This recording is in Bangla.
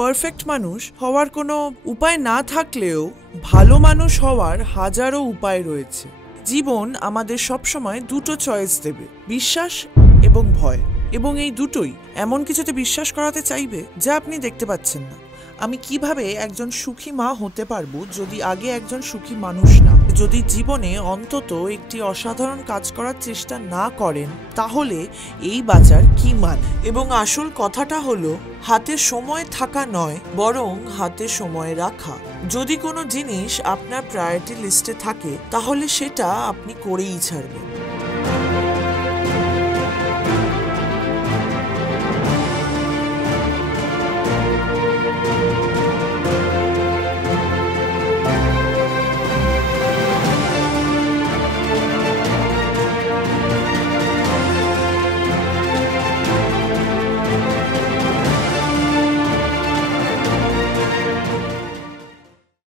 পারফেক্ট মানুষ হওয়ার কোনো উপায় না থাকলেও ভালো মানুষ হওয়ার হাজারো উপায় রয়েছে। জীবন আমাদের সবসময় দুটো চয়েস দেবে, বিশ্বাস এবং ভয়। এবং এই দুটোই এমন কিছুতে বিশ্বাস করাতে চাইবে যা আপনি দেখতে পাচ্ছেন না। আমি কিভাবে একজন সুখী মা হতে পারবো যদি আগে একজন সুখী মানুষ না? যদি জীবনে অন্তত একটি অসাধারণ কাজ করার চেষ্টা না করেন, তাহলে এই বাঁচার কি মানে? এবং আসল কথাটা হলো, হাতে সময় থাকা নয়, বরং হাতে সময় রাখা। যদি কোনো জিনিস আপনার প্রায়োরিটি লিস্টে থাকে, তাহলে সেটা আপনি করেই ছাড়বেন।